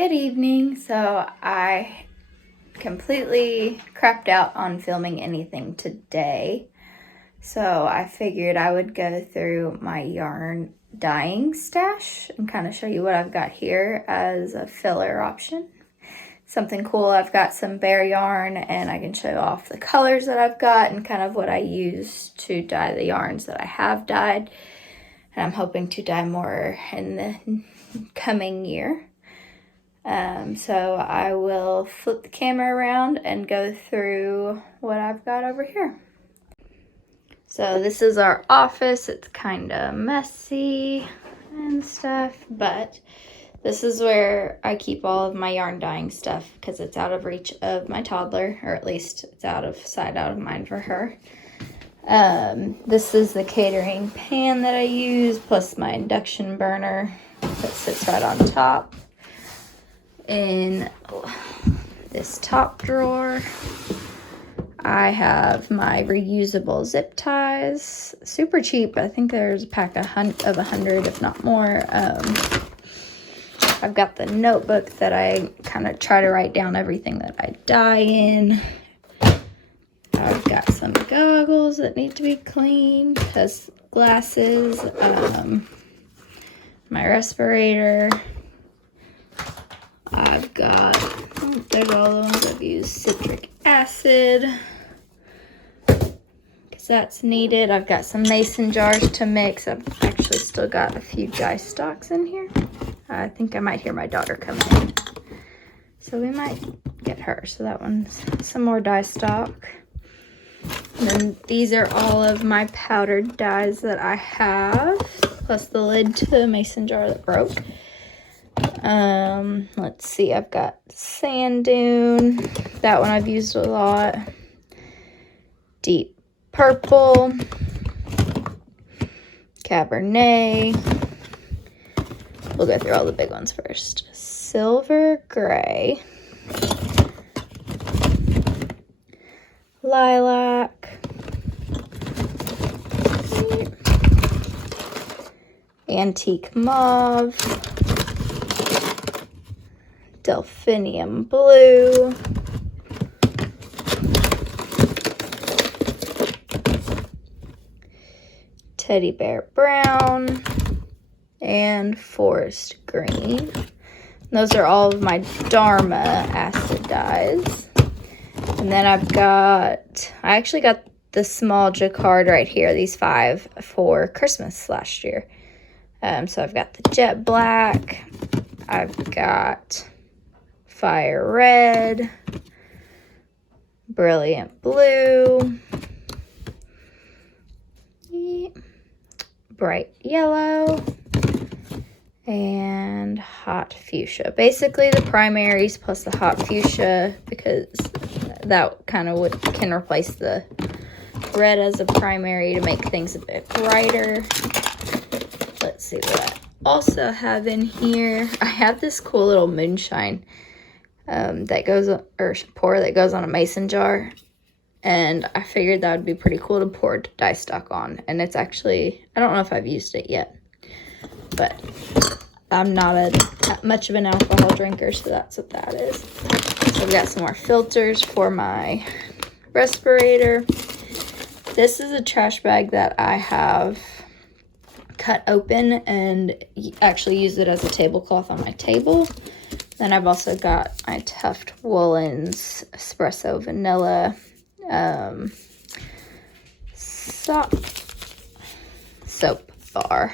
Good evening. So I completely crapped out on filming anything today. So I figured I would go through my yarn dyeing stash and kind of show you what I've got here as a filler option. Something cool, I've got some bare yarn and I can show off the colors that I've got and kind of what I use to dye the yarns that I have dyed. And I'm hoping to dye more in the coming year. So I will flip the camera around and go through what I've got over here. So this is our office. It's kind of messy and stuff, but this is where I keep all of my yarn dyeing stuff because it's out of reach of my toddler, or at least it's out of sight, out of mind for her. This is the catering pan that I use, plus my induction burner that sits right on top. In this top drawer, I have my reusable zip ties. Super cheap. I think there's a pack of 100, if not more. I've got the notebook that I kind of try to write down everything that I dye in. I've got some goggles that need to be cleaned, plus glasses, my respirator. I've got, there's all the ones I've used, citric acid, because that's needed. I've got some mason jars to mix. I've actually still got a few dye stocks in here. I think I might hear my daughter coming in. So we might get her. So that one's some more dye stock. And then these are all of my powdered dyes that I have, plus the lid to the mason jar that broke. Let's see, I've got sand dune. That one I've used a lot. Deep purple. Cabernet. We'll go through all the big ones first. Silver gray. Lilac. Antique mauve. Delphinium blue. Teddy bear brown. And forest green. And those are all of my Dharma acid dyes. And then I actually got the small jacquard right here, these 5 for Christmas last year. So I've got the jet black. I've got fire red, brilliant blue, bright yellow, and hot fuchsia. Basically the primaries plus the hot fuchsia, because that kind of can replace the red as a primary to make things a bit brighter. Let's see what I also have in here. I have this cool little moonshine that goes, or pour that goes on a mason jar, and I figured that would be pretty cool to pour dye stock on. And it's actually, I don't know if I've used it yet, but I'm not much of an alcohol drinker, so that's what that is. So I've got some more filters for my respirator. This is a trash bag that I have cut open and actually use it as a tablecloth on my table. Then I've also got my Tuft Woolens espresso vanilla soap bar.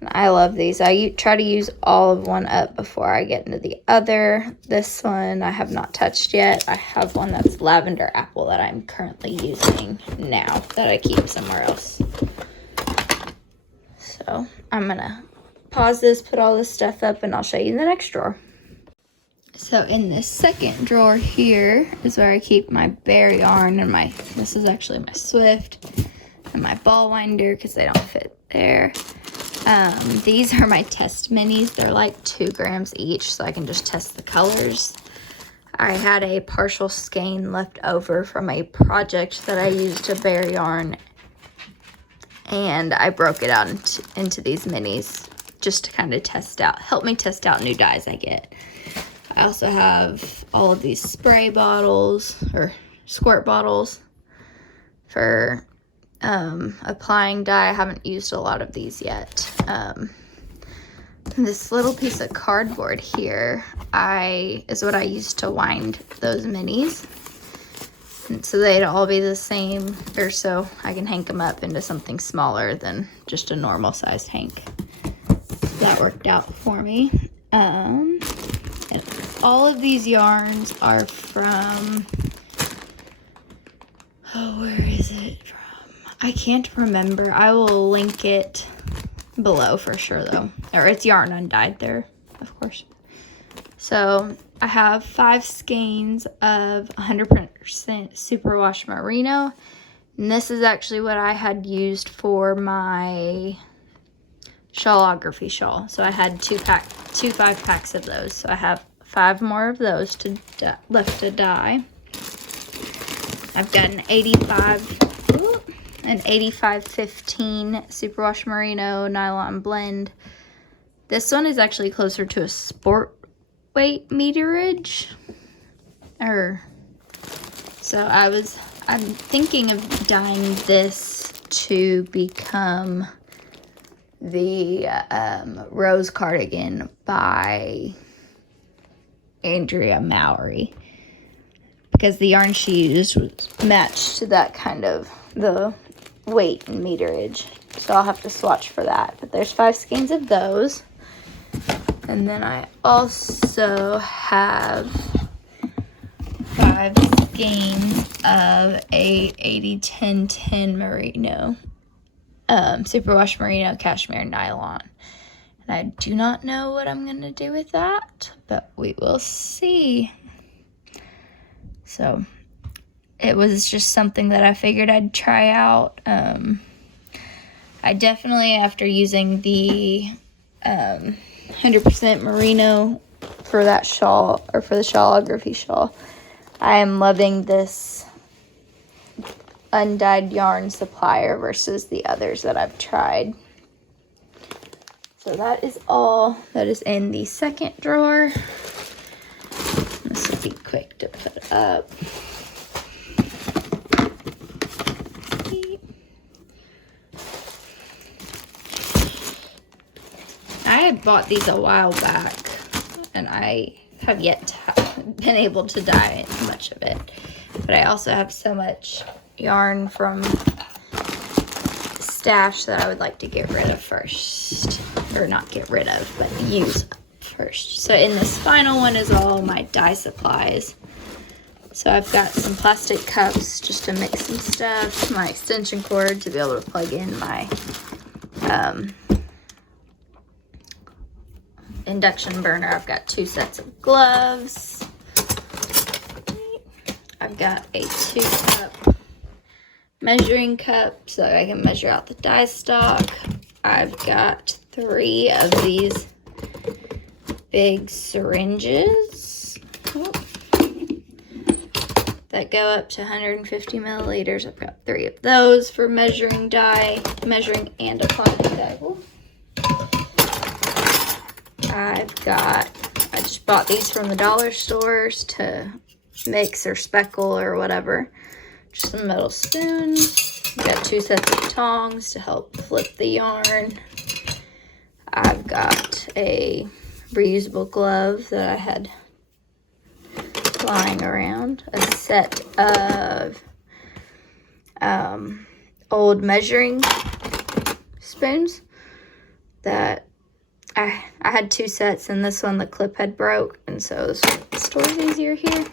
And I love these. I try to use all of one up before I get into the other. This one I have not touched yet. I have one that's lavender apple that I'm currently using now that I keep somewhere else. So I'm gonna pause this, put all this stuff up, and I'll show you the next drawer. So in this second drawer here is where I keep my bare yarn and this is actually my Swift and my ball winder because they don't fit there. These are my test minis. They're like 2 grams each, so I can just test the colors. I had a partial skein left over from a project that I used to bare yarn, and I broke it out into these minis just to kind of help me test out new dyes I get. I also have all of these spray bottles or squirt bottles for applying dye. I haven't used a lot of these yet. This little piece of cardboard here is what I used to wind those minis. And so they'd all be the same, or so I can hank them up into something smaller than just a normal sized hank. That worked out for me. And all of these yarns are from, where is it from? I can't remember. I will link it below for sure though. Or it's yarn undyed there, of course. So I have 5 skeins of 100% superwash merino. And this is actually what I had used for my shawlography shawl. So I had two 5-packs of those. So I have 5 more of those left to dye. I've got an 85-15 superwash merino nylon blend. This one is actually closer to a sport weight meterage. So I'm thinking of dyeing this to become the Rose Cardigan by Andrea Mowry, because the yarn she used was matched to that kind of the weight and meterage. So I'll have to swatch for that. But there's 5 skeins of those. And then I also have 5 skeins of a 80-10-10 merino, superwash merino cashmere nylon. And I do not know what I'm going to do with that, but we will see. So it was just something that I figured I'd try out. I definitely, after using the 100% merino for that shawl, or for the shawlography shawl, I am loving this undyed yarn supplier versus the others that I've tried. So that is all that is in the second drawer. This will be quick to put up. I had bought these a while back, and I have yet to been able to dye much of it. But I also have so much yarn from stash that I would like to get rid of first. Or not get rid of, but use first. So in this final one is all my dye supplies. So I've got some plastic cups just to mix some stuff, my extension cord to be able to plug in my induction burner. I've got 2 sets of gloves. I've got a 2-cup measuring cup so I can measure out the dye stock. I've got 3 of these big syringes that go up to 150 milliliters. I've got 3 of those for measuring dye, measuring and applying dye. I just bought these from the dollar stores to mix or speckle or whatever. Just some metal spoons. I've got 2 sets of tongs to help flip the yarn. I've got a reusable glove that I had lying around. A set of old measuring spoons that I had 2 sets, and this one the clip had broke, and so this one stores easier here.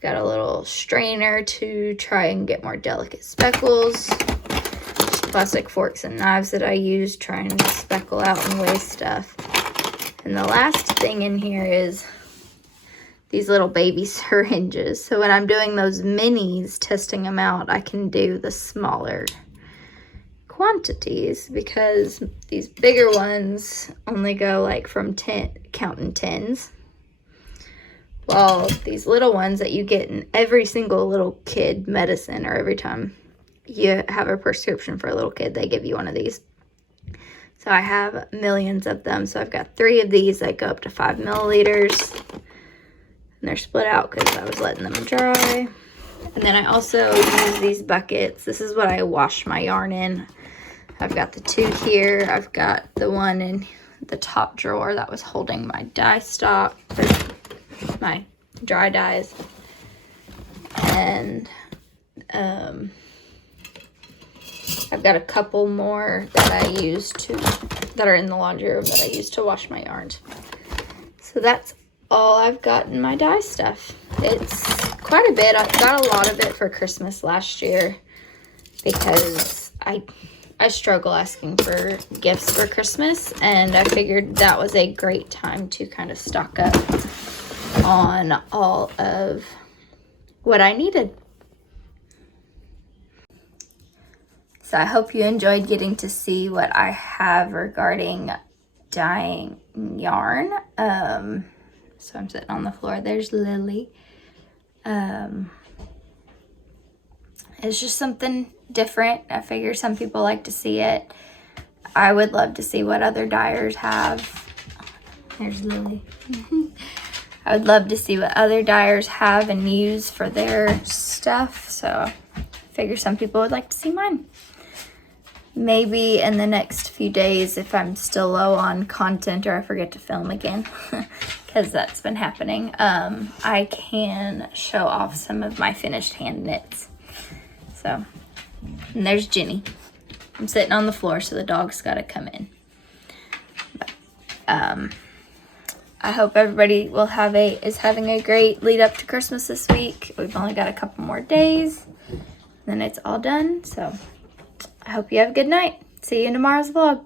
Got a little strainer to try and get more delicate speckles. Just plastic forks and knives that I use trying to speckle out and weigh stuff. And the last thing in here is these little baby syringes. So when I'm doing those minis, testing them out, I can do the smaller quantities, because these bigger ones only go like from 10, counting 10s. Well, these little ones that you get in every single little kid medicine, or every time you have a prescription for a little kid, they give you one of these. So So I have millions of them. So I've got 3 of these that go up to 5 milliliters. And they're split out because I was letting them dry. And then I also use these buckets. This is what I wash my yarn in. I've got the 2 here. I've got the one in the top drawer that was holding my dye stock, or my dry dyes. And I've got a couple more that are in the laundry room that I use to wash my yarns. So that's all I've got in my dye stuff. It's quite a bit. I got a lot of it for Christmas last year because I struggle asking for gifts for Christmas, and I figured that was a great time to kind of stock up on all of what I needed. So I hope you enjoyed getting to see what I have regarding dyeing yarn. So I'm sitting on the floor. There's Lily. It's just something different. I figure some people like to see it. I would love to see what other dyers have. There's Lily. I would love to see what other dyers have and use for their stuff. So I figure some people would like to see mine. Maybe in the next few days, if I'm still low on content or I forget to film again, because that's been happening, I can show off some of my finished hand knits. So, and there's Jenny. I'm sitting on the floor, so the dog's got to come in. But, I hope everybody is having a great lead up to Christmas this week. We've only got a couple more days, then it's all done. So I hope you have a good night. See you in tomorrow's vlog.